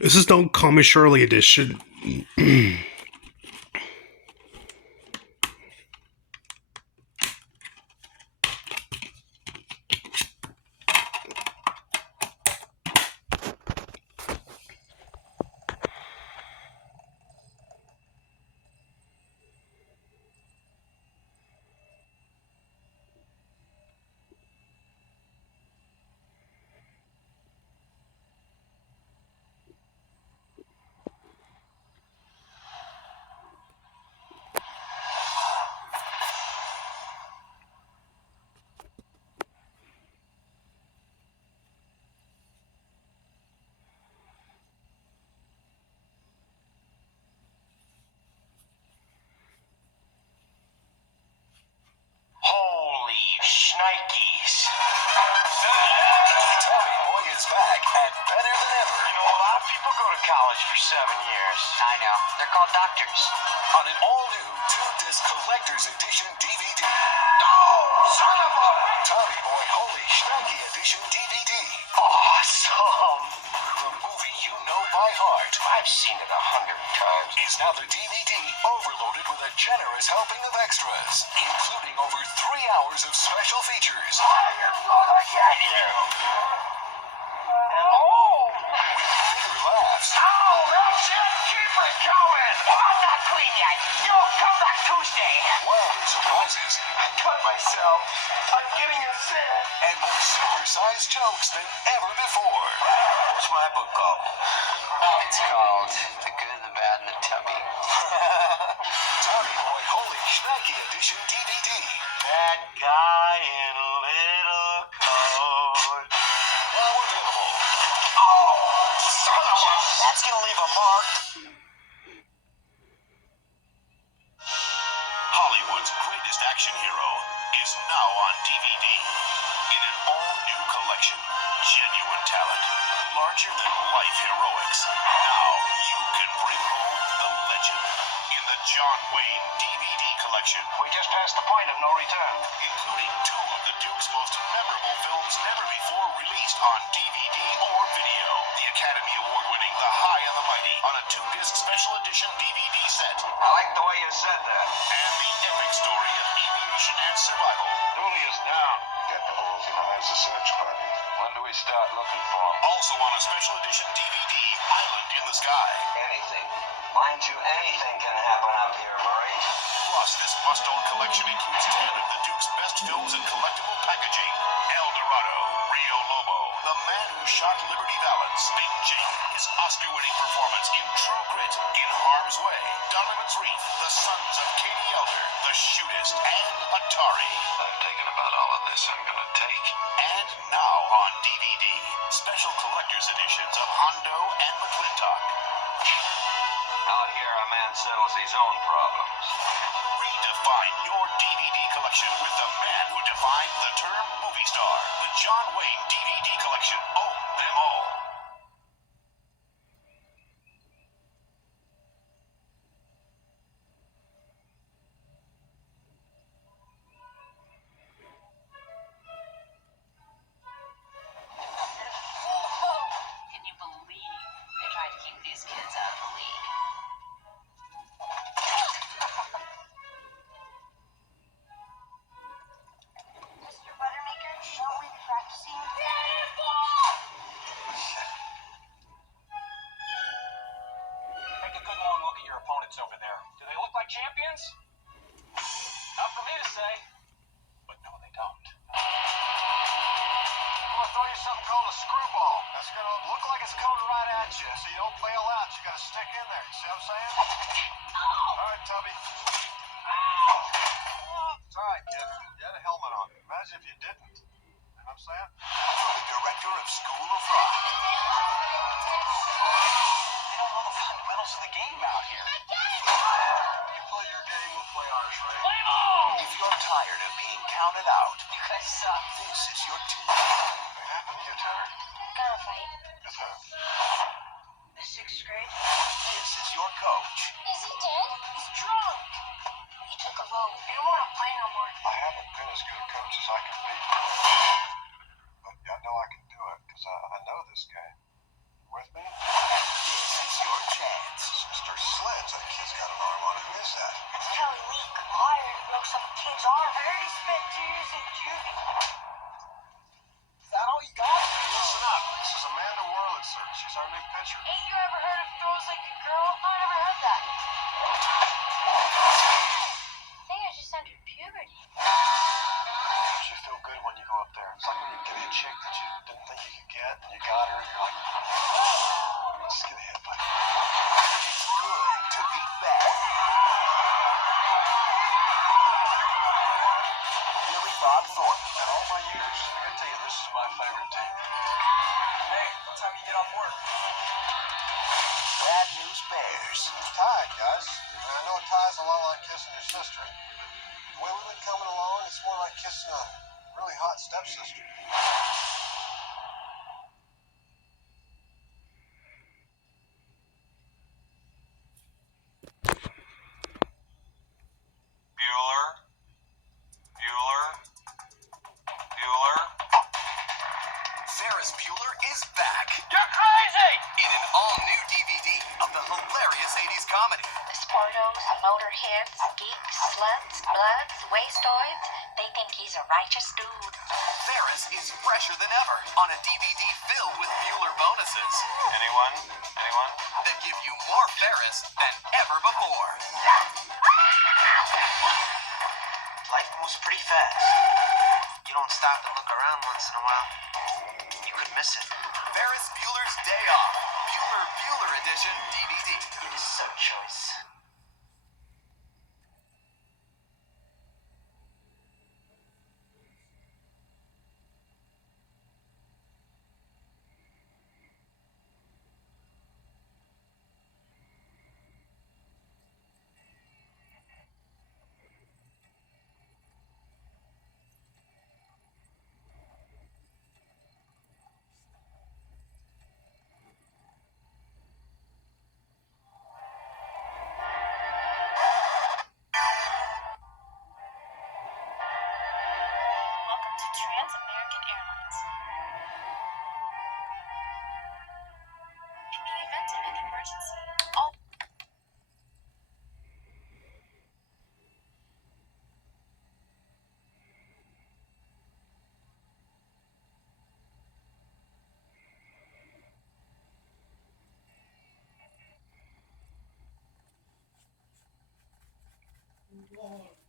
This is Don't Call Me Shirley edition. Holy shnikes. Tommy Boy is back and better than ever. You know, a lot of people go to college for 7 years. I know. They're called doctors. On an all-new 2-disc collector's edition DVD. Oh, son of a... Tommy Boy Holy Shnikey Edition DVD. Awesome. The movie you know by heart I've seen it 100 times. is now the DVD overloaded with a generous helping of extras, including over 3 hours of special features. I am gonna get you. Oh! Bigger laughs, Oh, that's it. Keep it going. I'm not clean yet. You'll come back Tuesday. wilder surprises, I cut myself. I'm getting a sick. and more super-sized jokes than ever before. What's my book called? It's called The Good, the Bad, and the Tubby. Tommy Boy Holy Shnikey Edition DVD. That guy in a little coat. Now available. Oh, son of a... That's gonna leave a mark. Hollywood's greatest action hero is now on DVD in an all-new collection. Genuine talent, larger-than-life heroics. Now you can bring home the legend in the John Wayne DVD collection, We just passed the point of no return. including 2 of the Duke's most memorable films never before released on DVD or video. The Academy Award-winning The High and the Mighty on a 2-disc special edition DVD set, I like the way you said that. and the epic story of aviation and survival. Julia's down. Get the whole organize a search party. When do we start looking for him? Also on a special edition DVD, Island in the Sky. Anything. Mind you, anything can happen up here, Murray. Plus, this must-own collection includes 10 of the Duke's best films in collectible packaging. El Dorado, Rio Lobo, The Man Who Shot Liberty Valance, Big Jake, his Oscar-winning performance in True Grit, In Harm's Way, Donovan's Reef, The Sons of Katie Elder, The Shootist, and Atari. I'm taking about all of this I'm gonna take. And now on DVD, special collector's editions of Hondo and McClintock. Out here, a man settles his own problems. Redefine your DVD collection with the man who defined the term movie star. The John Wayne DVD collection. Own them all. Can you believe they tried to keep these kids out of the league? Mr. Buttermaker, shall we be practicing? Take a good long look at your opponents over there. Do they look like champions? Not for me to say, but no, they don't. I'm gonna throw you something called a screwball. That's gonna look like it's coming right at you, so you don't bail out. You gotta stick in there. You see what I'm saying? All right, Tubby. It's all right, kid. You had a helmet on. Imagine if you didn't. You know what I'm saying? The director of School of Rock. They don't know the fundamentals of the game out here. You play your game, we'll play ours, Ray. If you're tired of being counted out, You guys suck. this is your team. What happened to you, Tanner? Got a fight. With who? The 6th grade. This is your coach. Is he dead? He's drunk. He took a vote. He don't want to play no more. I haven't been as good a coach as I can be. But I know I can do it, because I know this game. With me? This guy? That's Kelly Leak. I heard he broke some kid's arm. I heard he spent 2 years in juvie. Is that all you got? Listen up. This is Amanda Wurlitzer. She's our new pitcher. Ain't you ever heard of throws like a girl? I never heard that. I think I just entered puberty. Don't you feel good when you go up there? It's like when you get a chick that you didn't think you could get, and you got her, and you're like, just get a hit by her. It's good to be back. Billy Bob Thornton. In all my years, I can tell you this is my favorite team. Hey, what time you get off work? Bad News Bears. It's tied, guys. And I know a tie's a lot like kissing your sister. The way we've been coming along, it's more like kissing a really hot stepsister. Bueller? Bueller? Bueller? Ferris Bueller is back You're crazy! in an all-new DVD of the hilarious 80s comedy. Sportos, motorheads, geeks, sluts, bloods, wastoids. They think he's a righteous dude. Ferris is fresher than ever on a DVD filled with Bueller bonuses Anyone? Anyone? that give you more Ferris than ever before. Life moves pretty fast. You don't stop to look around once in a while, you could miss it. Ferris Bueller's Day Off, Bueller Edition DVD. It is so choice. Welcome to Trans-American Airlines. In the event of an emergency, all Whoa.